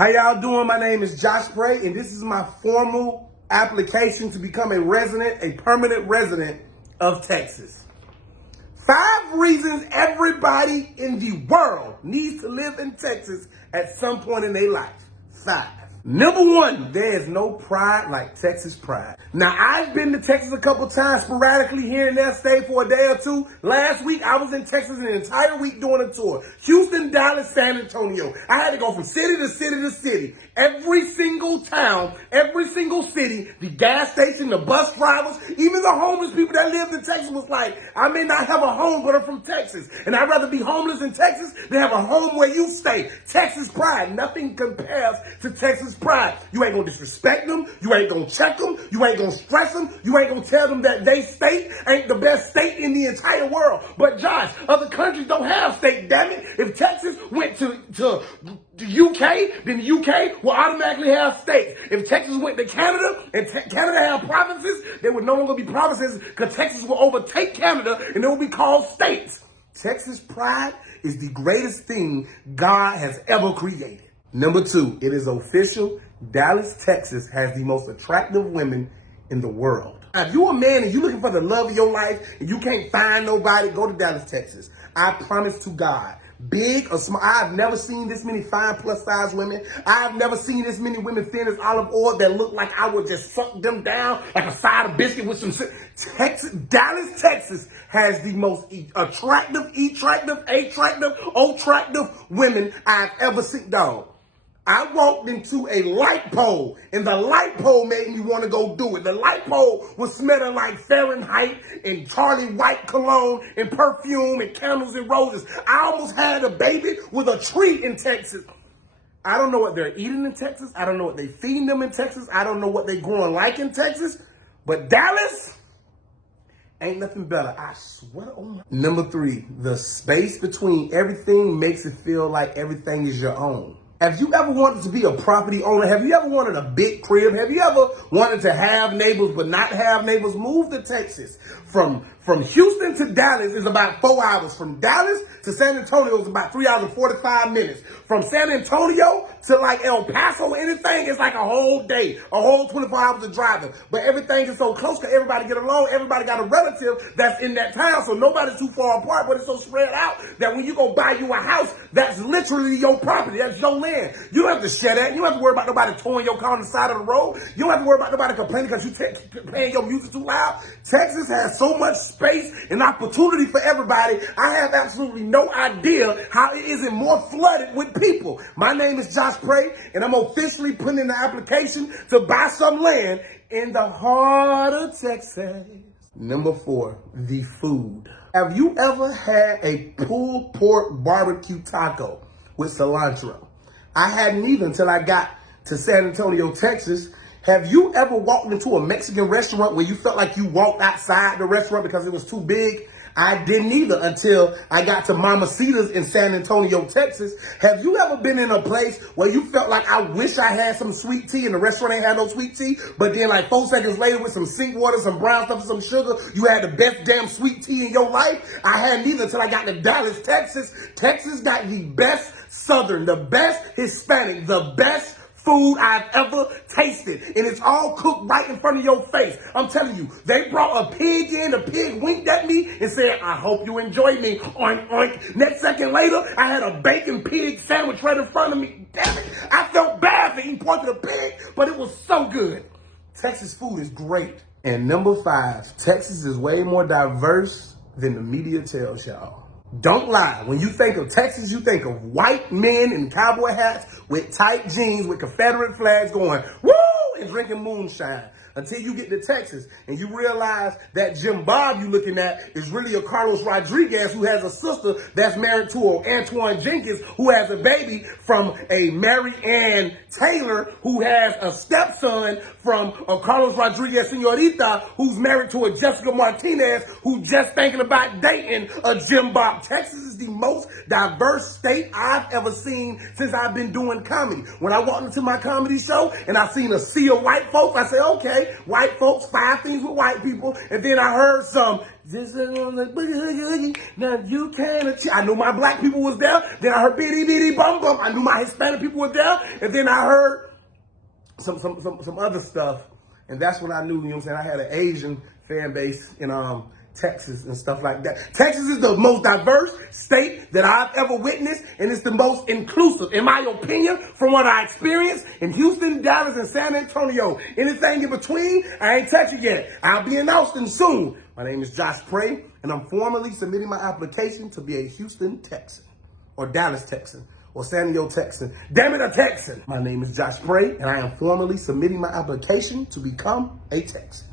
How y'all doing? My name is Josh Bray, and this is my formal application to become a permanent resident of Texas. 5 reasons everybody in the world needs to live in Texas at some point in their life. 5. Number 1, there is no pride like Texas pride. Now, I've been to Texas a couple times sporadically here and there, stayed for a day or two. Last week, I was in Texas an entire week doing a tour. Houston, Dallas, San Antonio. I had to go from city to city to city. Every single town, every single city, the gas station, the bus drivers, even the homeless people that lived in Texas was like, I may not have a home, but I'm from Texas. And I'd rather be homeless in Texas than have a home where you stay. Texas pride. Nothing compares to Texas pride. You ain't gonna disrespect them. You ain't gonna check them. You ain't gonna stress them. You ain't gonna tell them that they state ain't the best state in the entire world. But Josh, other countries don't have state, damn it. If Texas went to the UK, then the UK will automatically have states. If Texas went to Canada and Canada had provinces, they would no longer be provinces because Texas will overtake Canada and they will be called states. Texas pride is the greatest thing God has ever created. Number 2, it is official. Dallas, Texas has the most attractive women in the world. Now, if you're a man and you're looking for the love of your life and you can't find nobody, go to Dallas, Texas. I promise to God. Big or small, I've never seen this many fine plus size women. I've never seen this many women thin as olive oil that look like I would just suck them down like a side of biscuit with some Dallas, Texas has the most attractive women I've ever seen. Dog. I walked into a light pole, and the light pole made me want to go do it. The light pole was smelling like Fahrenheit and Charlie White cologne and perfume and candles and roses. I almost had a baby with a tree in Texas. I don't know what they're eating in Texas. I don't know what they feeding them in Texas. I don't know what they growing like in Texas. But Dallas ain't nothing better. I swear. Oh my. Number 3, the space between everything makes it feel like everything is your own. Have you ever wanted to be a property owner? Have you ever wanted a big crib? Have you ever wanted to have neighbors but not have neighbors? Move to Texas. From Houston to Dallas is about 4 hours. From Dallas to San Antonio is about 3 hours and 45 minutes. From San Antonio to like El Paso, anything, it's like a whole day, a whole 24 hours of driving. But everything is so close because everybody get along. Everybody got a relative that's in that town, so nobody's too far apart, but it's so spread out that when you go buy you a house, that's literally your property. That's your land. You don't have to share that. You don't have to worry about nobody towing your car on the side of the road. You don't have to worry about nobody complaining because you playing your music too loud. Texas has so much space and opportunity for everybody. I have absolutely no idea how it isn't more flooded with people. My name is Josh Bray, and I'm officially putting in the application to buy some land in the heart of Texas. Number 4, the food. Have you ever had a pulled pork barbecue taco with cilantro? I hadn't either until I got to San Antonio, Texas. Have you ever walked into a Mexican restaurant where you felt like you walked outside the restaurant because it was too big? I didn't either until I got to Mamacita's in San Antonio, Texas. Have you ever been in a place where you felt like, I wish I had some sweet tea and the restaurant ain't had no sweet tea, but then like 4 seconds later with some sink water, some brown stuff, and some sugar, you had the best damn sweet tea in your life? I hadn't either until I got to Dallas, Texas. Texas got the best Southern, the best Hispanic, the best food I've ever tasted. And it's all cooked right in front of your face. I'm telling you, they brought a pig in, the pig winked at me and said, I hope you enjoy me. Oink, oink. Next second later, I had a bacon pig sandwich right in front of me. Damn it. I felt bad for eating pork to the pig, but it was so good. Texas food is great. And number 5, Texas is way more diverse than the media tells y'all. Don't lie. When you think of Texas, you think of white men in cowboy hats with tight jeans with Confederate flags going, woo, and drinking moonshine. Until you get to Texas and you realize that Jim Bob you looking at is really a Carlos Rodriguez who has a sister that's married to a Antoine Jenkins who has a baby from a Mary Ann Taylor who has a stepson from a Carlos Rodriguez señorita who's married to a Jessica Martinez who just thinking about dating a Jim Bob. Texas is the most diverse state I've ever seen since I've been doing comedy. When I walked into my comedy show and I seen a sea of white folks, I said, okay, okay? White folks, 5 things with white people. And then I heard some, this is like, now you can't achieve. I knew my black people was there. Then I heard bitty bitty bum bum. I knew my Hispanic people were there. And then I heard some other stuff. And that's when I knew, you know what I'm saying, I had an Asian fan base in Texas and stuff like that. Texas is the most diverse state that I've ever witnessed, and it's the most inclusive, in my opinion, from what I experienced in Houston, Dallas, and San Antonio. Anything in between, I ain't touching yet. I'll be in Austin soon. My name is Josh Prey, and I'm formally submitting my application to be a Houston Texan, or Dallas Texan, or San Diego Texan. Damn it, a Texan. My name is Josh Prey, and I am formally submitting my application to become a Texan.